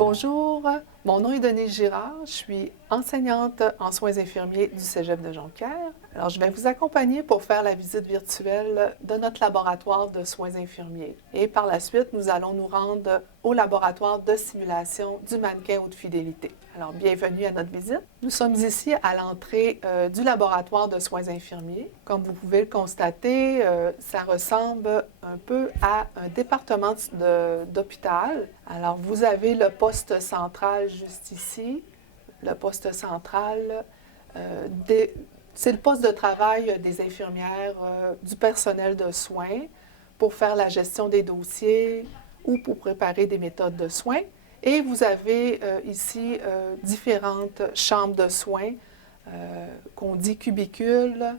Bonjour, mon nom est Denise Girard, je suis enseignante en soins infirmiers du Cégep de Jonquière. Alors, je vais vous accompagner pour faire la visite virtuelle de notre laboratoire de soins infirmiers. Et par la suite, nous allons nous rendre au laboratoire de simulation du mannequin haute fidélité. Alors, bienvenue à notre visite. Nous sommes ici à l'entrée du laboratoire de soins infirmiers. Comme vous pouvez le constater, ça ressemble un peu à un département d'hôpital. Alors, vous avez le poste central juste ici. Le poste central, c'est le poste de travail des infirmières, du personnel de soins pour faire la gestion des dossiers ou pour préparer des méthodes de soins. Et vous avez ici différentes chambres de soins qu'on dit cubicules.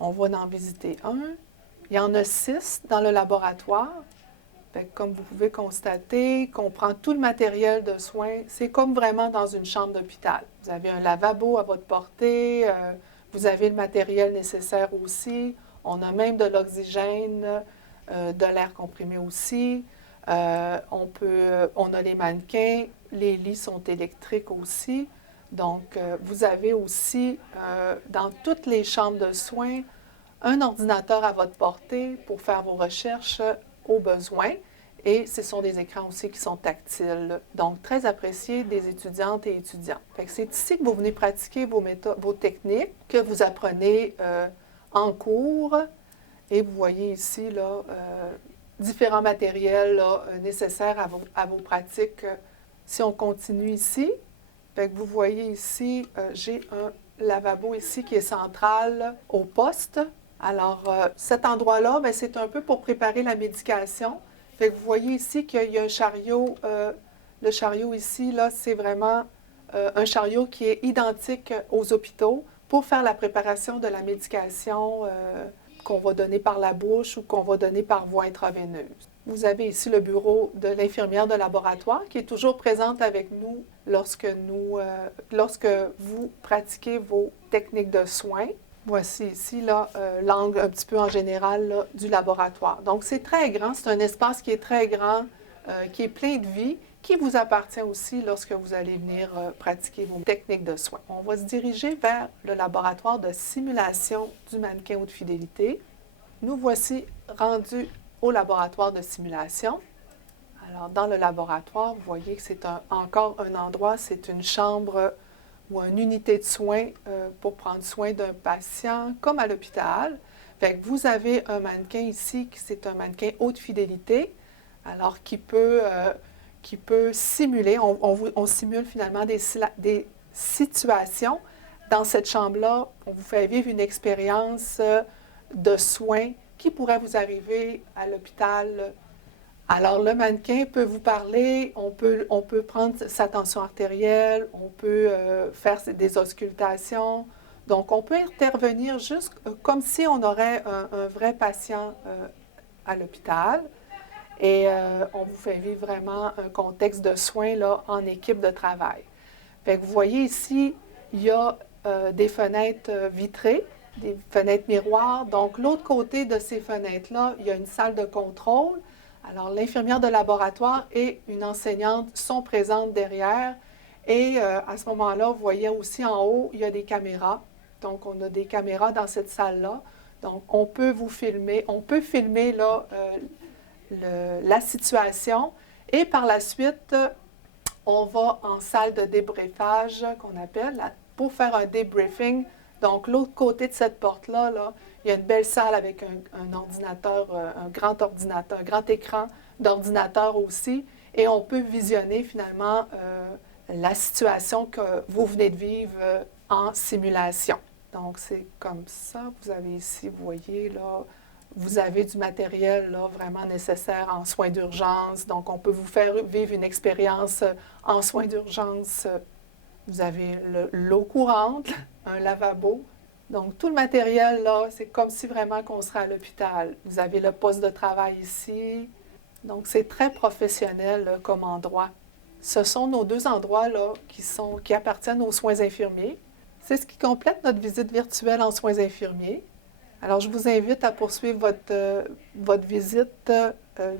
On va en visiter un. Il y en a 6 dans le laboratoire. Fait que comme vous pouvez constater, qu'on prend tout le matériel de soins, c'est comme vraiment dans une chambre d'hôpital. Vous avez un lavabo à votre portée, vous avez le matériel nécessaire aussi, on a même de l'oxygène, de l'air comprimé aussi, on a les mannequins, les lits sont électriques aussi. Donc, vous avez aussi, dans toutes les chambres de soins, un ordinateur à votre portée pour faire vos recherches au besoin. Et ce sont des écrans aussi qui sont tactiles, donc très appréciés des étudiantes et étudiants. C'est ici que vous venez pratiquer vos techniques que vous apprenez en cours. Et vous voyez ici là, différents matériels là, nécessaires à vos pratiques. Si on continue ici, vous voyez ici, j'ai un lavabo ici qui est central au poste. Alors, cet endroit-là, c'est un peu pour préparer la médication. Vous voyez ici qu'il y a un chariot. Le chariot ici, là, c'est vraiment un chariot qui est identique aux hôpitaux pour faire la préparation de la médication qu'on va donner par la bouche ou qu'on va donner par voie intraveineuse. Vous avez ici le bureau de l'infirmière de laboratoire qui est toujours présente avec nous lorsque vous pratiquez vos techniques de soins. Voici ici l'angle un petit peu en général là, du laboratoire. Donc, c'est très grand, c'est un espace qui est très grand, qui est plein de vie, qui vous appartient aussi lorsque vous allez venir pratiquer vos techniques de soins. On va se diriger vers le laboratoire de simulation du mannequin haute fidélité. Nous voici rendus au laboratoire de simulation. Alors, dans le laboratoire, vous voyez que c'est encore un endroit, c'est une chambre ou une unité de soins pour prendre soin d'un patient, comme à l'hôpital. Fait que vous avez un mannequin ici, c'est un mannequin haute fidélité, alors qui peut simuler, on simule finalement des situations. Dans cette chambre-là, on vous fait vivre une expérience de soins qui pourrait vous arriver à l'hôpital. Alors, le mannequin peut vous parler, on peut prendre sa tension artérielle, on peut faire des auscultations. Donc, on peut intervenir juste comme si on aurait un vrai patient à l'hôpital. Et on vous fait vivre vraiment un contexte de soins là, en équipe de travail. Fait que vous voyez ici, il y a des fenêtres vitrées, des fenêtres miroirs. Donc, l'autre côté de ces fenêtres-là, il y a une salle de contrôle. Alors, l'infirmière de laboratoire et une enseignante sont présentes derrière. Et à ce moment-là, vous voyez aussi en haut, il y a des caméras. Donc, on a des caméras dans cette salle-là. Donc, on peut vous filmer. On peut filmer là, la situation. Et par la suite, on va en salle de débriefage, qu'on appelle, pour faire un débriefing. Donc, l'autre côté de cette porte-là, là, il y a une belle salle avec un ordinateur, un grand écran d'ordinateur aussi. Et on peut visionner finalement la situation que vous venez de vivre en simulation. Donc, c'est comme ça. Vous avez ici, vous voyez, là, vous avez du matériel là, vraiment nécessaire en soins d'urgence. Donc, on peut vous faire vivre une expérience en soins d'urgence. Vous avez l'eau courante, un lavabo. Donc, tout le matériel, là, c'est comme si vraiment qu'on serait à l'hôpital. Vous avez le poste de travail ici. Donc, c'est très professionnel là, comme endroit. Ce sont nos deux endroits là, qui appartiennent aux soins infirmiers. C'est ce qui complète notre visite virtuelle en soins infirmiers. Alors, je vous invite à poursuivre votre visite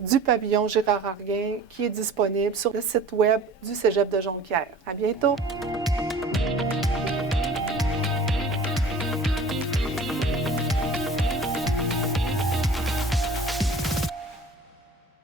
du pavillon Gérard Arguin qui est disponible sur le site web du Cégep de Jonquière. À bientôt!